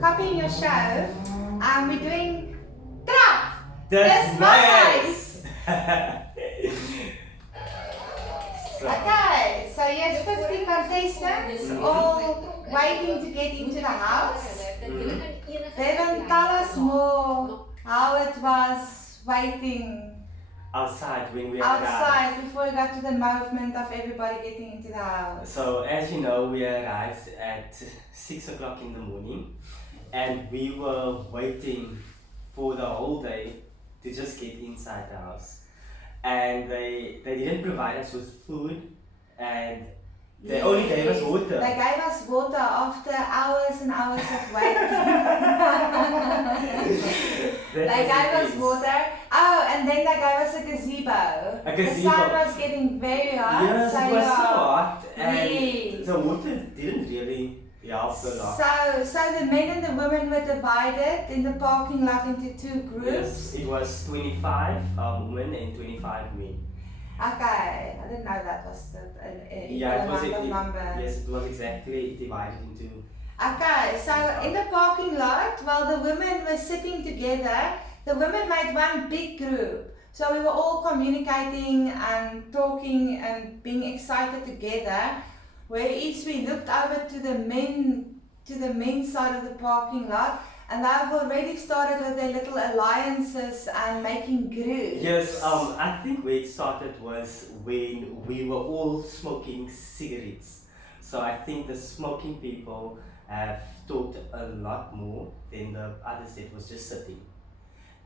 copying your show, we're doing trap. That's nice. Okay, so yes, 50 contestants all waiting to get into the house. Bevan, tell us more how it was waiting Outside when we outside before we got to the movement of everybody getting into the house. So as you know, we arrived at 6 o'clock in the morning, and we were waiting for the whole day to just get inside the house. And they didn't provide us with food, and they only gave us water. They gave us water after hours and hours of waiting. They gave us water. Oh, and then they gave us a gazebo. The sun was getting very hot. Yes, so it was so hot, and yes. the water didn't really help a lot. So the men and the women were divided in the parking lot into two groups. Yes, it was 25 women and 25 men. Okay, I didn't know that was the number. Yes, it was exactly divided into. Okay, so in the parking lot, while the women were sitting together, the women made one big group. So we were all communicating and talking and being excited together. Whereas we looked over to the men's side of the parking lot, and they've already started with their little alliances and making groups. Yes, I think where it started was when we were all smoking cigarettes. So I think the smoking people have talked a lot more than the others that was just sitting.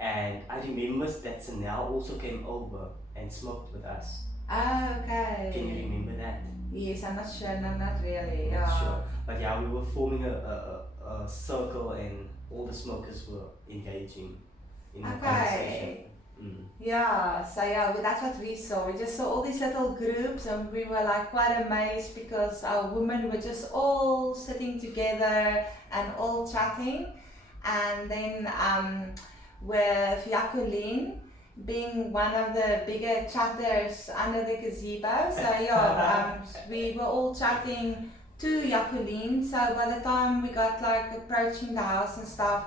And I remember that Sanel also came over and smoked with us. Oh, okay. Can you remember that? Yes, I'm not sure, no, not really. Not sure. But yeah, we were forming a circle, and all the smokers were engaging in the conversation. Yeah, so yeah, that's what we saw. We just saw all these little groups, and we were like quite amazed because our women were just all sitting together and all chatting. And then with Jacqueline being one of the bigger chatters under the gazebo. So yeah, we were all chatting to Jacqueline. So by the time we got like approaching the house and stuff,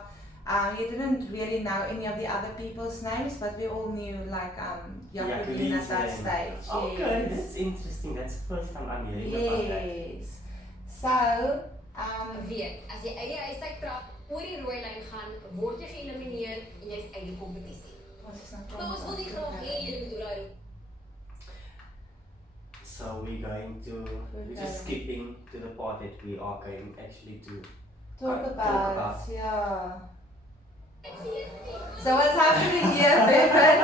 you didn't really know any of the other people's names, but we all knew like Jacqueline at that stage. Okay, that's interesting. That's the first time I'm hearing about that. Yes. So weet, as jy eie huis trap oor die rooi lyn gaan, word jy geëlimineer en jy's uit die kompetisie. Ons wil nie graag hê jy moet oor. So we're just skipping to the part that we are going actually to talk about. Yeah. So what's happening here, Bevan?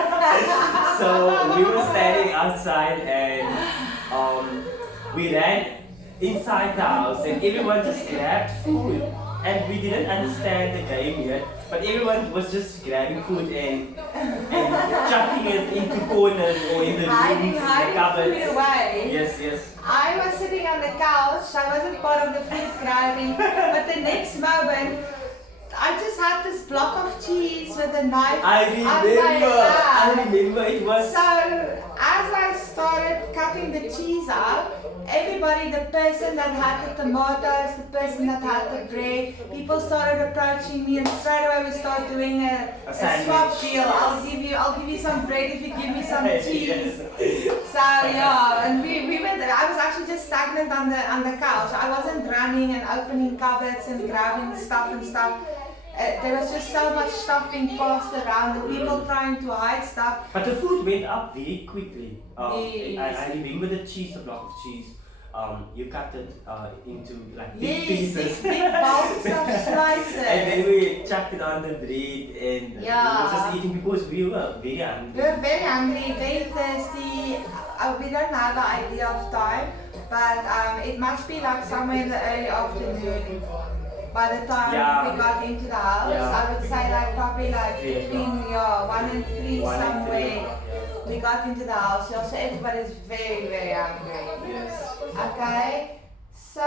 So we were standing outside, and we ran inside the house, and everyone just grabbed food, and we didn't understand the game yet, but everyone was just grabbing food and chucking it into corners or in the rooms, the cupboards. Food away. Yes. I was sitting on the couch. I wasn't part of the food grabbing, but the next moment, I just had this block of cheese with a knife. I remember it was. So as I started cutting the cheese up, everybody, the person that had the tomatoes, the person that had the bread, people started approaching me, and straight away we started doing a swap deal. I'll give you some bread if you give me some cheese. So yeah, and we went. I was actually just stagnant on the couch. I wasn't running and opening cupboards and grabbing stuff. There was just so much stuff being passed around, and people trying to hide stuff. But the food went up very quickly. Yes. I remember the block of cheese. You cut it into like big pieces. Big bulks of slices. And then we chucked it on the bread, and we were just eating because we were very hungry. We were very hungry, very thirsty. We don't have an idea of time, but it must be like somewhere in the early afternoon. By the time we got into the house, I would say like probably like between 1 and 3 somewhere. We got into the house, so everybody's very, very hungry. Yes. Okay, so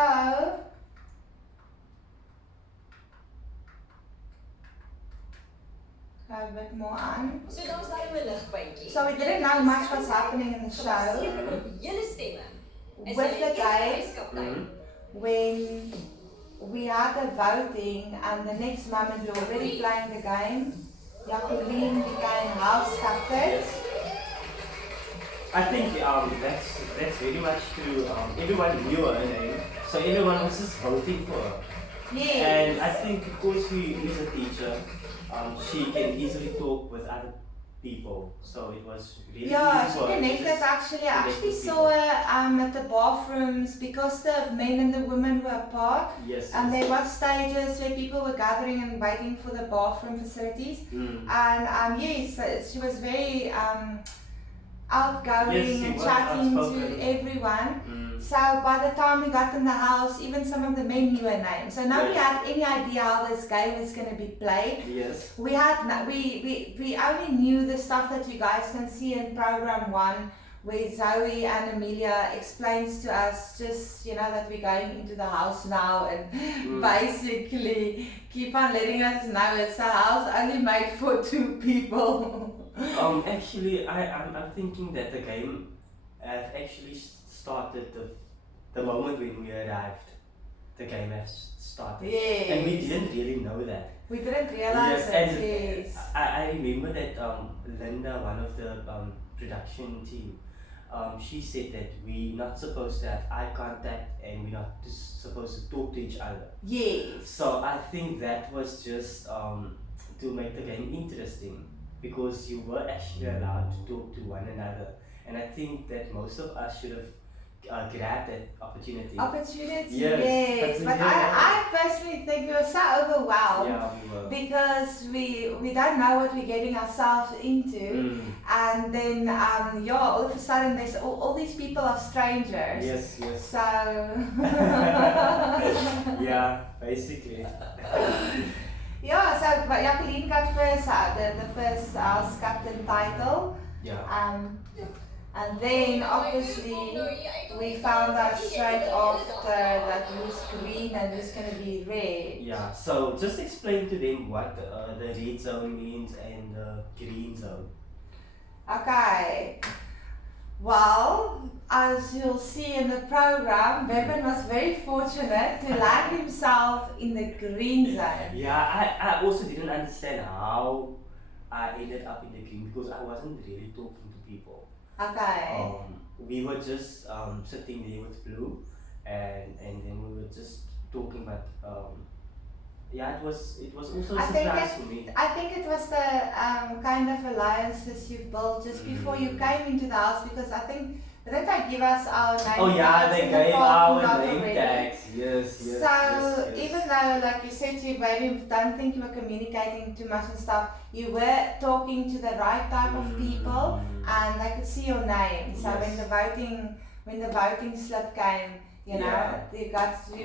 go a bit more on. So we didn't know much what's happening in the show. With the guys, when we had a voting, and the next moment we were already playing the game. Jacqueline became house captain. I think that's very much true. Everyone knew her name, so everyone was just voting for her. Yes. And I think because she is a teacher, she can easily talk with other people. So it was really Yeah, easy she for her to connected just actually. I connect actually with saw people. her at the bathrooms because the men and the women were apart. Yes. And yes. there was stages where people were gathering and waiting for the bathroom facilities. And yes, she was very outgoing Yes, she and was chatting outspoken. to everyone. So by the time we got in the house, even some of the men knew her name. So nobody Yes. had any idea how this game was going to be played. Yes. We only knew the stuff that you guys can see in program 1, where Zoe and Amelia explains to us just that we're going into the house now, and basically keep on letting us know it's a house only made for 2 people. Actually, I'm thinking that the game actually started the moment when we arrived. The game has started. Yes. And we didn't really know that. We didn't realize Yes, it. and Yes. I remember that Linda, one of the production team, she said that we're not supposed to have eye contact and we're not supposed to talk to each other. Yes. So I think that was just to make the game interesting, because you were actually allowed to talk to one another, and I think that most of us should have grabbed that opportunity. Yes. But I personally think we were so overwhelmed. Yeah, we were. Because we don't know what we're getting ourselves into, and then all of a sudden there's all these people are strangers. Yes. So Yeah, basically. so but Jacqueline got the first house captain title. Yeah. And then obviously we found out straight after that who's green and who's gonna be red. Yeah. So just explain to them what the red zone means and the green zone. Okay. Well, as you'll see in the program, Beben was very fortunate to land himself in the green zone. Yeah, I also didn't understand how I ended up in the green, because I wasn't really talking to people. Okay. We were just sitting there with Blue, and then we were just talking, but yeah, it was also a surprise for me. I think it was the kind of alliances you've built just before you came into the house, because I think didn't they give us our name Oh yeah, tags they in the gave parking our lot name already? tags. Yes. So even though, like you said to your baby, don't think you were communicating too much and stuff, you were talking to the right type of people, and they could see your name. So when the voting slip came, you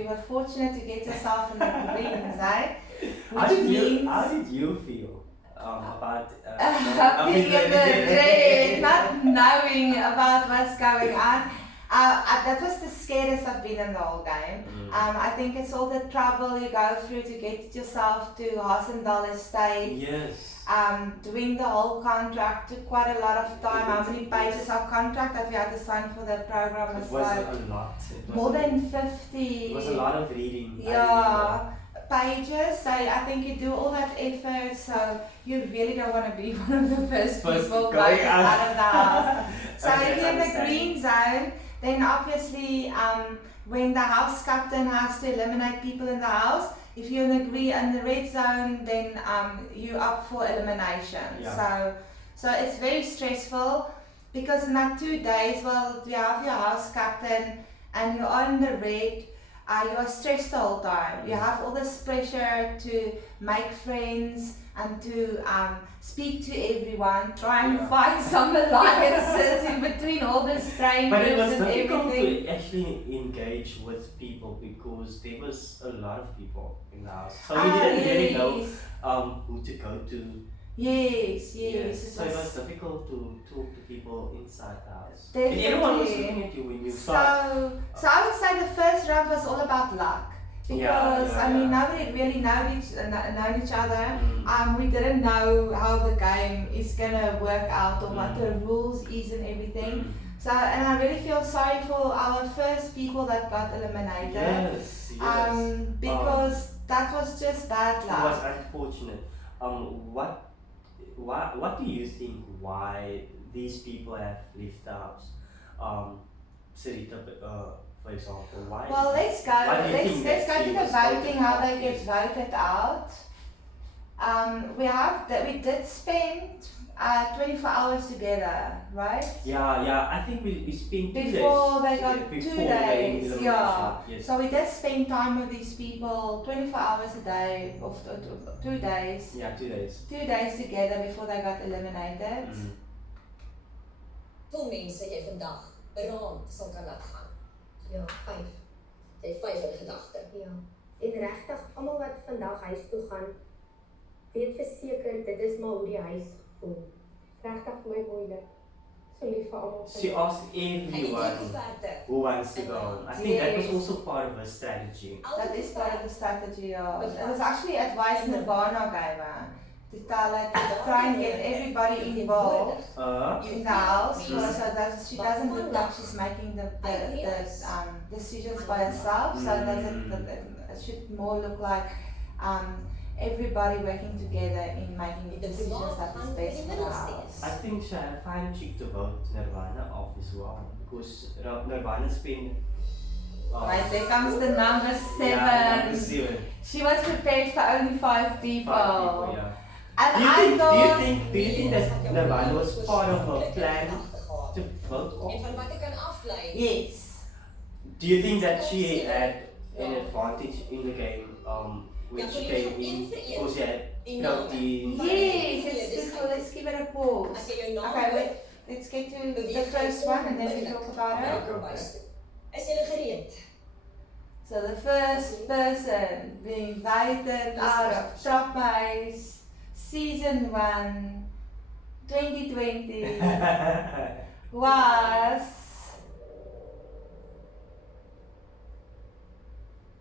were fortunate to get yourself in the greens, eh? How did you feel about being in the red, not knowing about what's going on? That was the scariest I've been in the whole game. I think it's all the trouble you go through to get yourself to Hassendal Estate. Yes. Doing the whole contract took quite a lot of time. How many pages of contract that we had to sign for the program? It was a lot. More than 50. It was a lot of reading. Yeah. Pages, so I think you do all that effort, so you really don't want to be one of the first people going out of the house. So if you're in the green zone, then obviously when the house captain has to eliminate people in the house, if you're in the red zone, then you're up for elimination. Yeah. So it's very stressful, because in that 2 days, you have your house captain and you're on the red. You are stressed the whole time. You have all this pressure to make friends and to speak to everyone, try and find some alliances in between all the strangers But it was and difficult everything. to actually engage with people, because there was a lot of people in the house. So you didn't really know who to go to. Yes. So it was difficult to talk to people inside the house. Definitely. And everyone was looking at you when you saw. So I would say the first round was all about luck. Because I mean, nobody really known each other. We didn't know how the game is gonna work out or what the rules is and everything. So, and I really feel sorry for our first people that got eliminated. Yes, yes. Because that was just bad It luck. was unfortunate. What do you think why these people have left out? Sarita, for example, why? Well, let's go. Why do you Let's think let's that go she to the was voted voting. How out? they get voted out. We did spend 24 hours together, right? Yeah. I think we spent 2 days. Before they got before 2 the days, elimination. yeah. Yes. So we did spend time with these people 24 hours a day, of 2 days. Yeah, 2 days. 2 days together before they got eliminated. Hoeveel mense jy vandag beraamd sal kan laat gaan? Ja, 5. Jy het 5 in gedagte. Ja. En regtig, almal wat vandag huis toe gaan, weet verseker dit is maar hoe die huis voel. Regtig vir my moeilik. So lief vir almal. She asked everyone who wants to go. I think that was also part of her strategy. That is part of the strategy, yeah. It was actually advice Nirvana gave her to tell her to try and get everybody involved in the house, so that she doesn't look like she's making the decisions by herself. So that it should more look like everybody working together in making the decisions that is best for the house. I think she had a fine chick to vote Nirvana off as well, because Nirvana's been. Right, there comes the number 7. Yeah, number 7. She was prepared for only 5 people. 5 people, yeah. And Do I thought, you think that Nirvana was part of her plan to vote En off? van wat ek kan aflei. yes. Do you think that she had an advantage in the game when she came in? Because she had protein. Yes, let's give it a pause. As jy jou naam Okay, wait, let's get to the first one and then we talk about it. Is julle gereed? So the first person being invited out of Trophuis Season 1 2020 was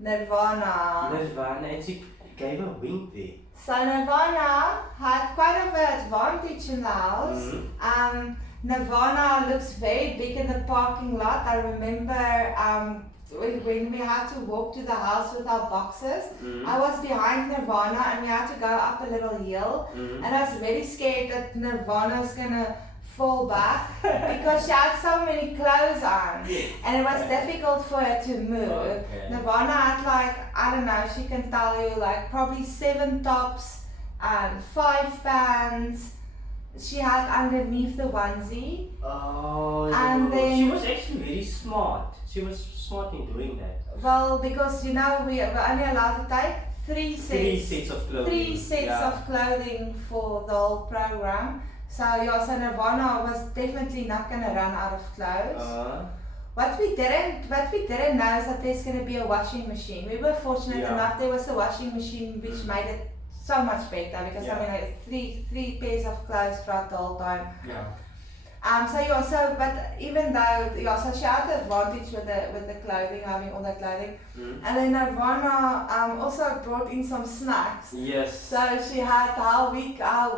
Nirvana. Nirvana, and she gave a wink there. So Nirvana had quite of an advantage in the house. Nirvana looks very big in the parking lot. I remember when we had to walk to the house with our boxes, I was behind Nirvana and we had to go up a little hill. And I was very scared that Nirvana's gonna fall back because she had so many clothes on and it was difficult for her to move. Okay. Nirvana had like, I don't know, she can tell you like probably 7 tops and 5 pants. She had underneath the onesie. Oh, And then- she was actually very smart. She was smart in doing that. Well, because you know we were only allowed to take 3 sets of clothing. 3 sets of clothing for the whole program. So yeah, so Nirvana was definitely not gonna run out of clothes. What we didn't know is that there's gonna be a washing machine. We were fortunate enough there was a washing machine which made it so much better because I mean it's 3 pairs of clothes throughout the whole time. Yeah. But even though so she had the advantage with the clothing, having all that clothing. And then Nirvana also brought in some snacks. Yes. So she had how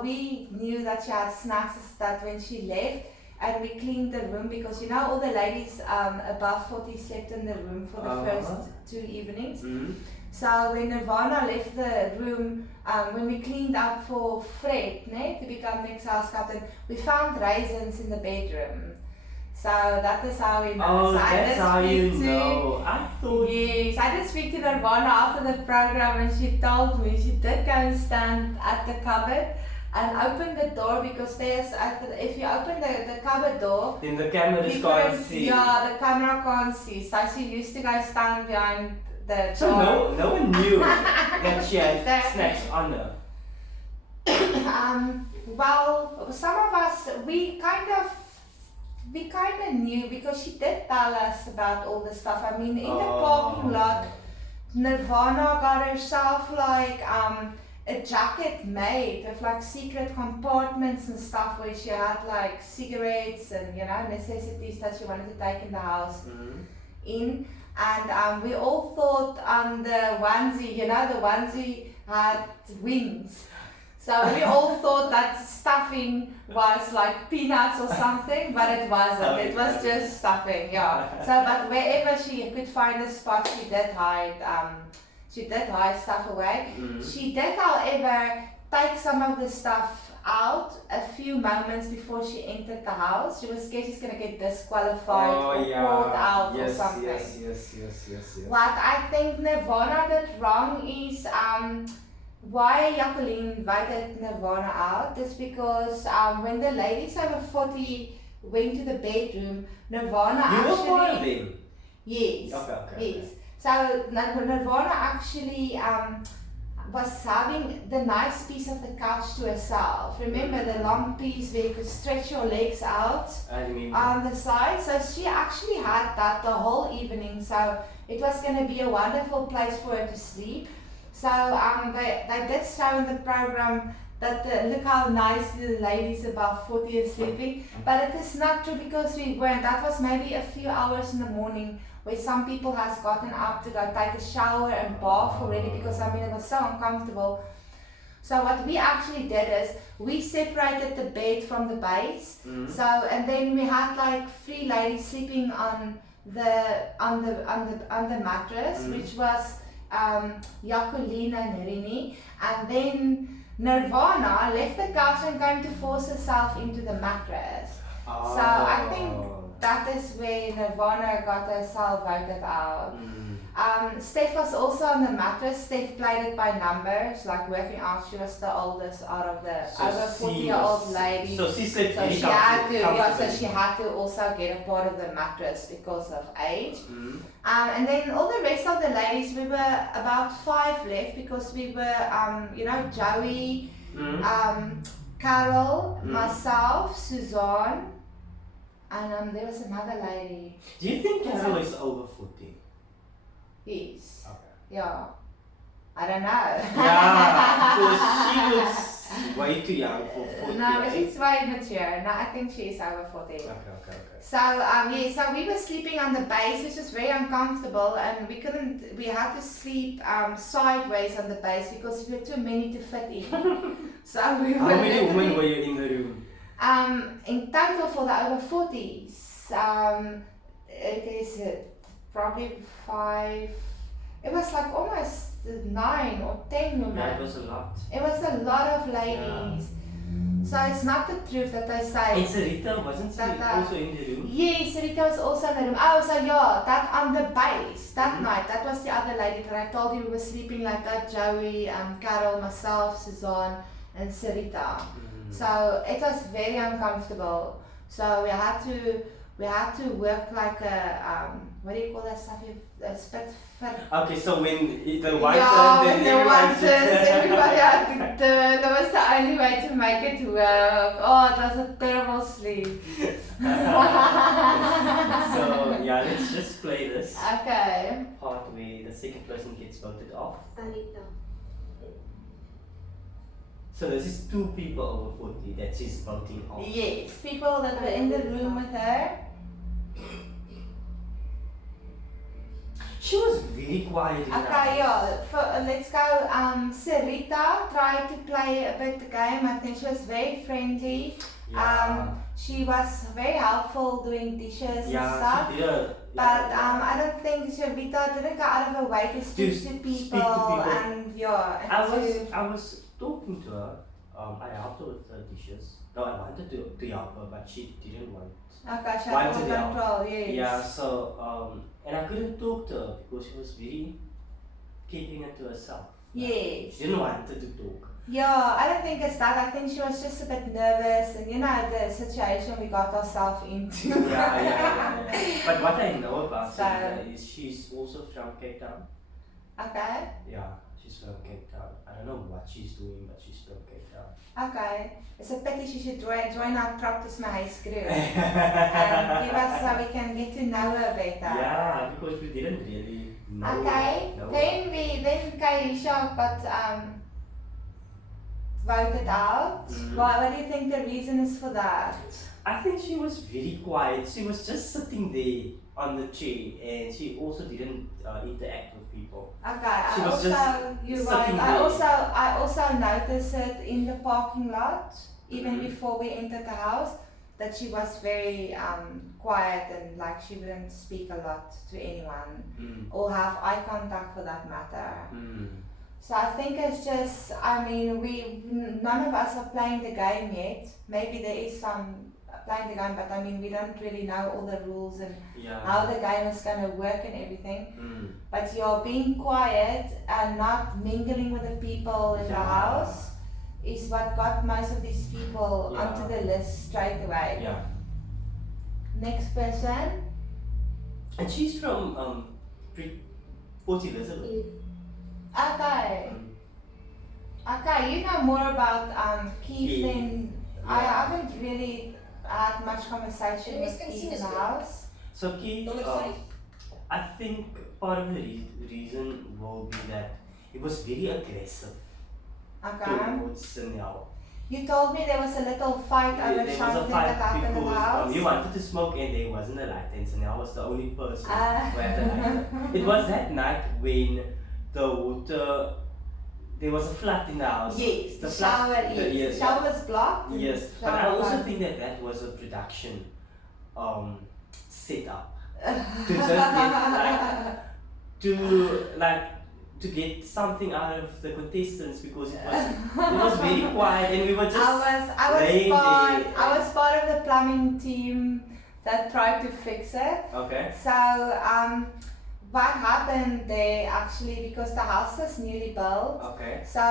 we knew that she had snacks is that when she left and we cleaned the room because you know all the ladies above 40 slept in the room for the first 2 evenings. So when Nirvana left the room, when we cleaned up for Fred to become next house captain, we found raisins in the bedroom. So that is how we know. Oh, so that's how you know. I thought. Yes, I did speak to Nirvana after the program and she told me she did go and stand at the cupboard and open the door because there's, if you open the cupboard door, Then the cameras can't see. Yeah, the camera can't see. So she used to go stand behind the door. So no one knew that she had snacks on her. Well, some of us, we kind of knew because she did tell us about all the stuff. I mean, in the parking lot, Nirvana got herself like a jacket made with like secret compartments and stuff where she had like cigarettes and necessities that she wanted to take in the house in. And we all thought on the onesie, the onesie had wings. So we all thought that stuffing was like peanuts or something, but it wasn't. It was just stuffing, yeah. So, but wherever she could find a spot, she did hide stuff away. She did, however, take some of the stuff out a few moments before she entered the house. She was scared she's gonna get disqualified or called out or something. Yes. What I think Nirvana did wrong is why Jacqueline invited Nirvana out is because when the ladies over 40 went to the bedroom, Nirvana You actually... were part of them? Yes. Okay. Yes. So Nirvana actually was having the nice piece of the couch to herself. Remember the long piece where you could stretch your legs out on the side? So she actually had that the whole evening. So it was going to be a wonderful place for her to sleep. So they did show in the program that look how nice the ladies above 40 are sleeping. But it is not true because we weren't. That was maybe a few hours in the morning where some people has gotten up to go take a shower and bath already because it was so uncomfortable. So what we actually did is we separated the bed from the base. So and then we had like 3 ladies sleeping on the mattress, which was Jacqueline and Rini, and then Nirvana left the couch and came to force herself into the mattress. So I think that is where Nirvana got herself voted out. Steph was also on the mattress. Steph played it by numbers, like working out. She was the oldest out of the over 40-year-old ladies. So she slept so she had to, so she had to also get a part of the mattress because of age. And then all the rest of the ladies, we were about 5 left because we were, Joey, Carol, myself, Suzanne, and there was another lady. Do you think Carol is over 40? Yes. Okay. Yeah. I don't know. Yeah, because she looks way too young for 40. No, but she's way mature. No, I think she's over 40. Okay. So so we were sleeping on the base, which was very uncomfortable, and we had to sleep sideways on the base because we were too many to fit in. So we were How many women were you in the room? In total for the over 40s, it is probably 5. It was like almost 9 or 10 women. Yeah, it was a lot. It was a lot of ladies. So it's not the truth that they say. And Sarita, wasn't she also in the room? Yes, Sarita was also in the room. Oh, so yeah, that on the base, that night, that was the other lady that I told you we were sleeping like that. Joey, Carol, myself, Suzanne, and Sarita. So it was very uncomfortable. So we had to work like a what do you call that stuff? A spit fit. Okay, so when the one when the one turns, everybody had to turn. That was the only way to make it work. Oh, it was a terrible sleep. So yeah, let's just play this Okay. part where the second person gets voted off. Sarita. So this is 2 people over 40 that she's voting off. Yes, people that were in the room with her. She was very quiet in the Okay, house. yeah. Let's go. Sarita tried to play a bit the game. I think she was very friendly. Yeah. She was very helpful doing dishes and stuff. She did. But I don't think Sarita didn't go out of her way to speak to people. And I was talking to her. I helped her with the dishes. No, I wanted to help her, but she didn't want. Okay, she had full control. Yes. Yeah. So and I couldn't talk to her because she was very keeping it to herself. Yes. She didn't want to talk. Yeah, I don't think it's that. I think she was just a bit nervous, and the situation we got ourselves into. Yeah. But what I know about So- her is she's also from Cape Town. Okay. Yeah, she's from Cape Town. I don't know what she's doing, but she's from Cape Town. Okay. It's a pity she should join our Practice My Huis group and give us so we can get to know her better. Yeah, because we didn't really know. Okay. know Then Kaisha got voted out. What do you think the reason is for that? I think she was very quiet. She was just sitting there on the tree, and she also didn't interact with people. Okay, She I was also, just you're sitting right. there. I also noticed it in the parking lot, even Mhm. before we entered the house, that she was very quiet and like she wouldn't speak a lot to anyone Mm. or have eye contact for that matter. Mm. So I think it's just, I mean, none of us are playing the game yet. Maybe there is some playing the game, but I mean, we don't really know all the rules and Yeah. how the game is going to work and everything. Mm. But you're being quiet and not mingling with the people in the Yeah. house is what got most of these people Yeah. onto the list straight away. Yeah. Next person. And she's from Port Elizabeth. Okay. Mm. Okay, you know more about Keith Keith, than I yeah. haven't really had much conversation with Keith in the house. So Keith, Number 5. I think part of the reason will be that he was very aggressive Okay. towards Sanel. You told me there was a little fight over There was a something fight that happened in the because house. he wanted to smoke and there wasn't a light, and Sanel was the only person Ah. who had a lighter. It was that night when the water, there was a flood in the house. Yes, The the flood- shower the- is. yes, The shower was blocked. and Yes, the but I shower also was- think that that was a production set up to just get to get something out of the contestants, because it was very quiet and we were just laying there. I was part of the plumbing team that tried to fix it. Okay. So what happened there actually, because the house was newly built, Okay. so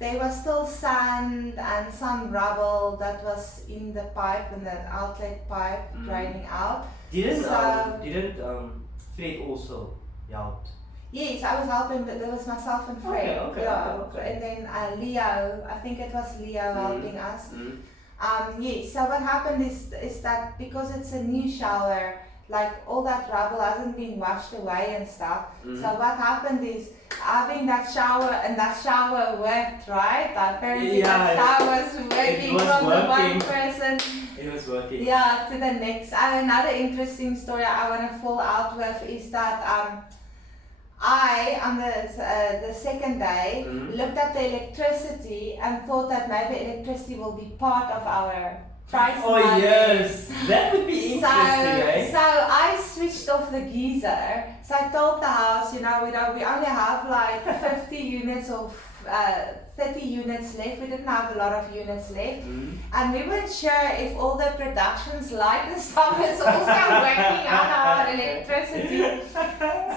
there was still sand and some rubble that was in the pipe, in the outlet pipe draining out. Didn't So- Fred also helped? Yes, I was helping, but there was myself and Fred. Okay, Yeah. okay. And then Leo, I think it was Leo helping us. Mm. Yes, so what happened is that because it's a new shower, like all that rubble hasn't been washed away and stuff. So what happened is having that shower worked, right? Apparently Yeah, that shower was working was from the one working. person, It was working. yeah, to the next. Another interesting story I want to fall out with is that I, on the second day, looked at the electricity and thought that maybe electricity will be part of our price. Oh money. yes, that would be interesting, So eh? I switched off the geyser. So I told the house, we only have like 50 units or 30 units left. We didn't have a lot of units left. And we weren't sure if all the production's light and stuff is also working on our electricity.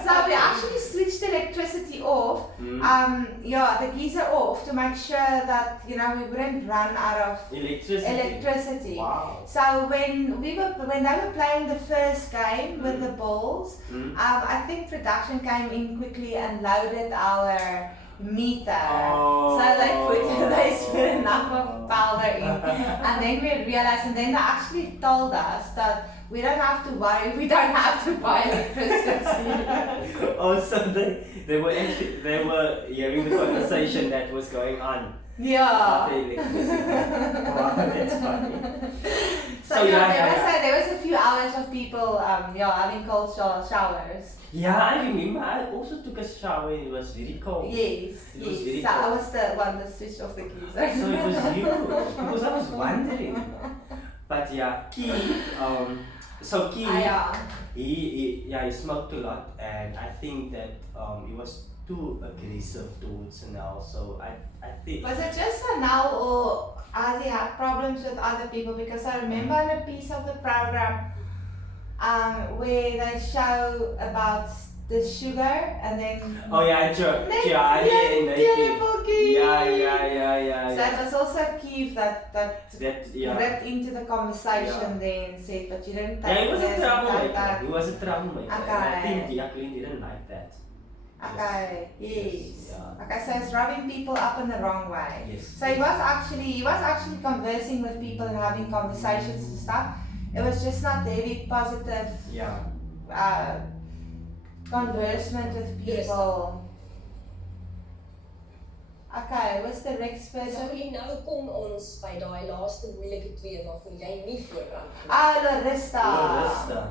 So we actually switched the electricity off. The geyser off to make sure that we wouldn't run out of electricity. Wow. So when they were playing the first game with the balls, I think production came in quickly and loaded our meter. Oh. So they put enough of powder in, and then we realized, and then they actually told us that we don't have to worry, we don't have to buy electricity. Oh, so they were hearing the conversation that was going on. Yeah. About the electricity. Wow, that's funny. So there was a few hours of people having cold showers. Yeah, I remember. I also took a shower and it was very cold. Yes, It was very yes. So I cold. was the one that switched off the geyser. So it was you, because I was wondering. But yeah, Keith. So Keith, he smoked a lot, and I think that he was too aggressive towards Sanel. So I think. Was it just Sanel, or has he had problems with other people? Because I remember in a piece of the program where they show about the sugar and then. Oh yeah, Charlie and Nikki. Yeah. So it was also Keith that Yeah. ripped into the conversation there and said, but you didn't take Yeah, he was a this and troublemaker. that. He was a troublemaker. And I Okay. think Jacqueline didn't like that. Okay, yes. Yeah. Okay, so it's rubbing people up in the wrong way. Yes. So he was actually conversing with people and having conversations and stuff. It was just not very positive Yeah. conversement with people. Okay, what's the next So person? nou kom ons by daai laaste moeilike twee waarvoor jy nie voorberei nie. Larissa. Larissa.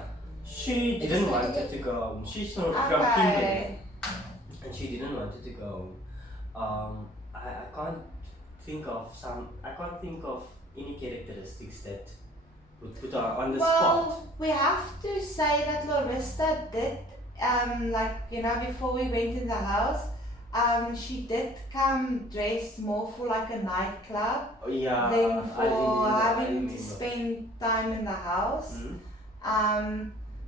She didn't want to go. She's from Kimberley, Okay. and she didn't want to go. I can't think of any characteristics that would put her on the spot. Well, we have to say that Larissa did, before we went in the house, she did come dressed more for like a nightclub Oh, yeah, than I for remember, having to spend time in the house.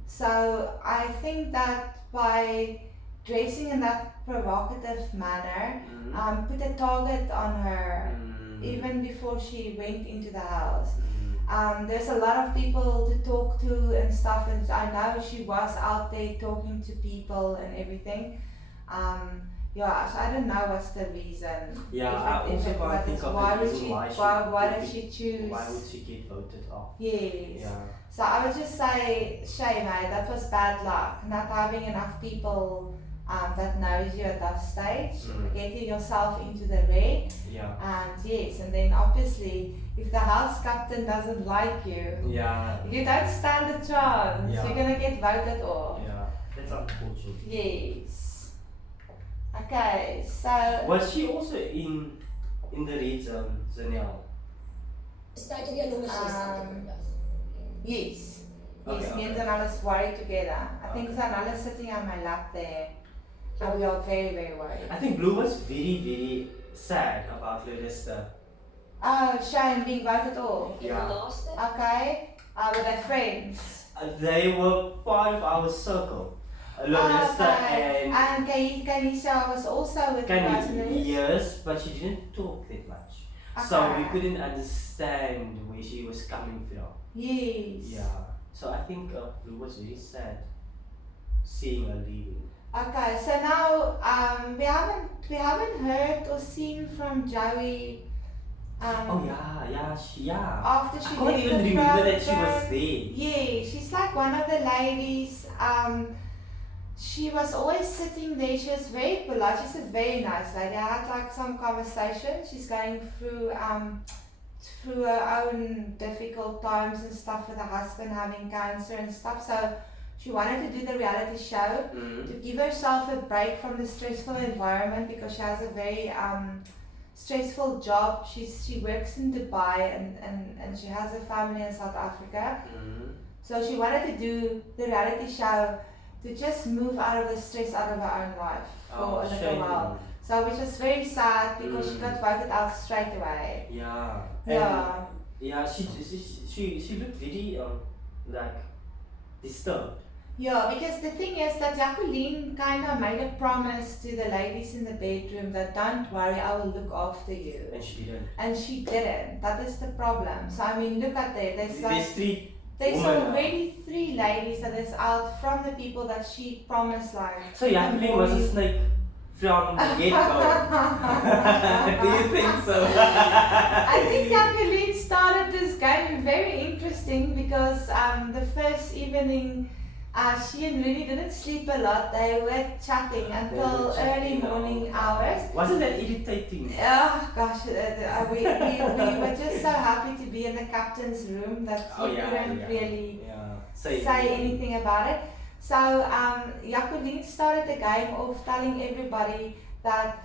So I think that by dressing in that provocative manner, put a target on her even before she went into the house. There's a lot of people to talk to and stuff, and I know she was out there talking to people and everything. Yeah, so I don't know what's the reason. Yeah, I also can't think of why the would reason she, why she why would did be- she choose? Why would she get voted off? Yes. Yeah. So I would just say, shame, mate, that was bad luck. Not having enough people that knows you at that stage, getting yourself into the red. Yeah. And yes, and then obviously, if the house captain doesn't like you, Yeah. you don't stand a chance. Yeah. You're gonna get voted off. Yeah. That's unfortunate. Yes. Okay, so Was she also in the red zone, Zanelle? Start to be a number 6 yes. Okay, Yes, me and okay. Zanala's worried together. I think Okay. Zanala's sitting on my lap there. And we are very, very worried. I think Blue was very, very sad about Larissa. Oh, shame being voted off. En Ja. die laaste, Okay. Were they friends? They were part of our circle. Larissa Okay. and And Kanisha was also with you guys in the list? yes, but she didn't talk that much. So we Okay. couldn't understand where she was coming from. Yes. Yeah. So I think Blue was very sad seeing her leaving. Okay, so now we haven't heard or seen from Joey. Oh yeah. After I she can't left even the remember that she was program. there. Yeah, she's like one of the ladies. She was always sitting there. She was very polite. She's a very nice lady. I had like some conversation. She's going through her own difficult times and stuff with her husband having cancer and stuff. So she wanted to do the reality show to give herself a break from the stressful environment because she has a very stressful job. She works in Dubai and she has a family in South Africa. So she wanted to do the reality show to just move out of the stress out of her own life for a little while. So which was very sad because she got voted out straight away. Yeah. Yeah. Yeah, she looked very like disturbed. Yeah, because the thing is that Jacqueline kind of made a promise to the ladies in the bedroom that don't worry, I will look after you. And she didn't. And she didn't. That is the problem. So I mean, look at that. There's three There's women. already 3 ladies that is out from the people that she promised like. So Jacqueline was a snake from the get-go. Do you think so? I think Jacqueline started this game very interesting because the first evening she and Rudy didn't sleep a lot. They were chatting until early morning hours. Wasn't that irritating? Oh gosh, we were just so happy to be in the captain's room that we couldn't really say anything about it. So Jacqueline started the game of telling everybody that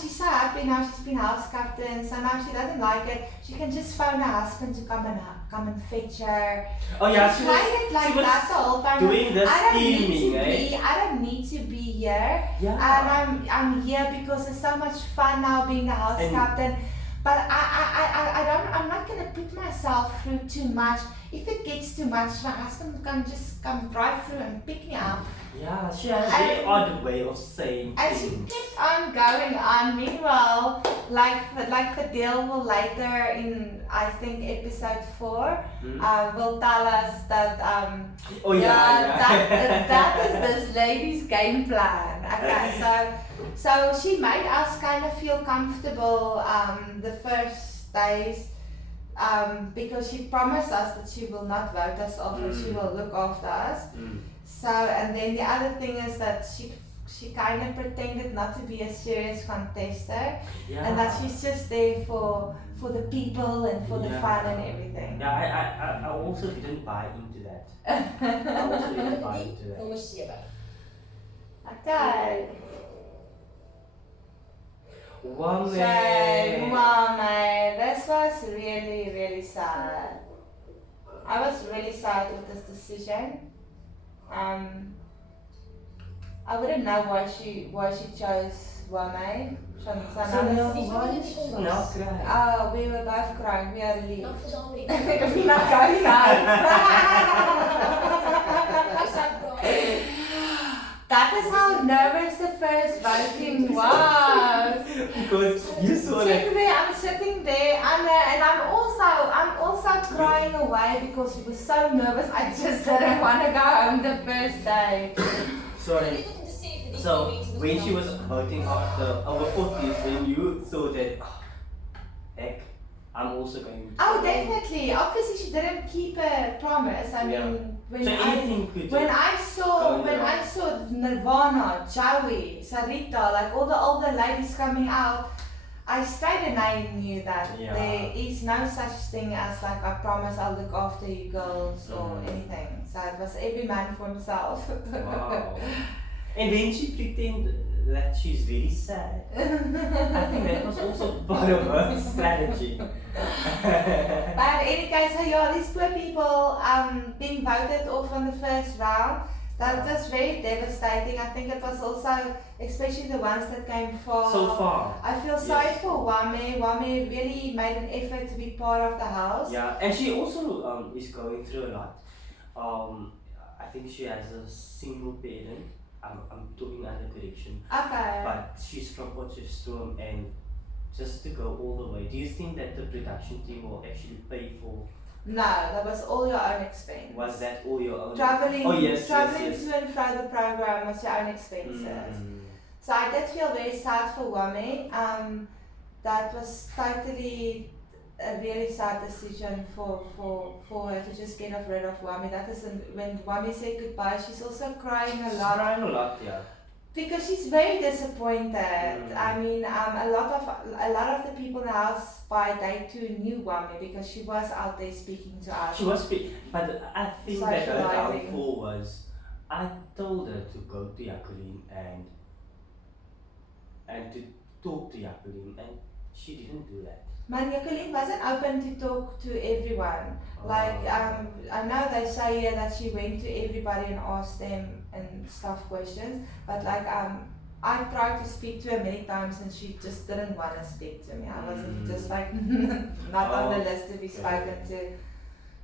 she's so happy now she's been house captain, so now she doesn't like it. She can just phone her husband to come and fetch her. Oh yeah, she played it like that the whole time. Doing the scheming, I don't need to be here. Yeah. And I'm here because it's so much fun now being the house captain. But I'm not gonna put myself through too much. If it gets too much, my husband can just come drive through and pick me up. Yeah, she had a very odd way of saying And she things. kept on going on. Meanwhile, like the deal will later in I think episode 4 will tell us that that is this lady's game plan. Okay, so she made us kind of feel comfortable the first days because she promised us that she will not vote us off and she will look after us. So, and then the other thing is that she kind of pretended not to be a serious contester and that she's just there for the people and for the fun and everything. Yeah, I also didn't buy into that. I was really fine to that. Nommer 7. Okay. Woman. So, Mama, this was really, really sad. I was really sad with this decision. I wouldn't know why she chose Wame. So now, why is she now crying? Oh, we were both crying. We are relieved. Dan vir daai We're not going out. That is how nervous the first voting was. Because you saw I'm sitting there, and I'm also crying away because we were so nervous. I just didn't want to go home the first day. Sorry. So when she was voting after over 40s, when you thought that, oh, heck, I'm also going to. Oh, definitely. Obviously, she didn't keep a promise. I mean, when So I anything could when I saw Nirvana, Joey, Sarita, like all the older ladies coming out, I straight and I knew that there is no such thing as like I promise I'll look after you girls or anything. So it was every man for himself. Wow. And then she pretended that she's very sad. I think that was also part of her strategy. But in any case, so yeah, these poor people being voted off on the first round, that was very devastating. I think it was also, especially the ones that came far. So far. I feel sorry for Wame. Wame really made an effort to be part of the house. Yeah, and she also is going through a lot. I think she has a single parent. I'm talking under correction. Okay. But she's from Potchefstroom, and just to go all the way, do you think that the production team will actually pay for? No, that was all your own expense. Was that all your own? Traveling, Oh yes, traveling yes, yes. to and from the program was your own expenses. So I did feel very sad for Wame. That was totally a really sad decision for her to just get rid of Wame. That is when Wame said goodbye. She's also crying a lot. Crying a lot, yeah. Because she's very disappointed. I mean, a lot of the people in the house by day 2 knew Wame because she was out there speaking to us. She was but I think that her Socializing. downfall was, I told her to go to Jacqueline and to talk to Jacqueline, and she didn't do that. Man, Jacqueline wasn't open to talk to everyone. Like, I know they say here that she went to everybody and asked them and stuff questions, but like, I tried to speak to her many times and she just didn't want to speak to me. I was just like, not on the list to be spoken to.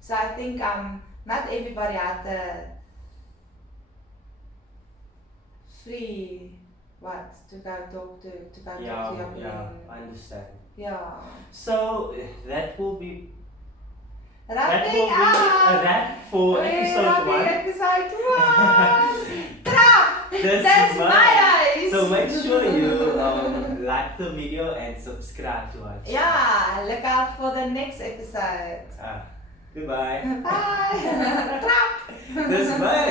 So I think not everybody had the free, to go talk to Jacqueline. Yeah, I understand. Yeah. So that will be a Wrapping wrap for episode 1. Episode 1. Trap! That's month. my eyes! So make sure you like the video and subscribe to our channel. Yeah, look out for the next episode. Goodbye. Bye! Trap! This month.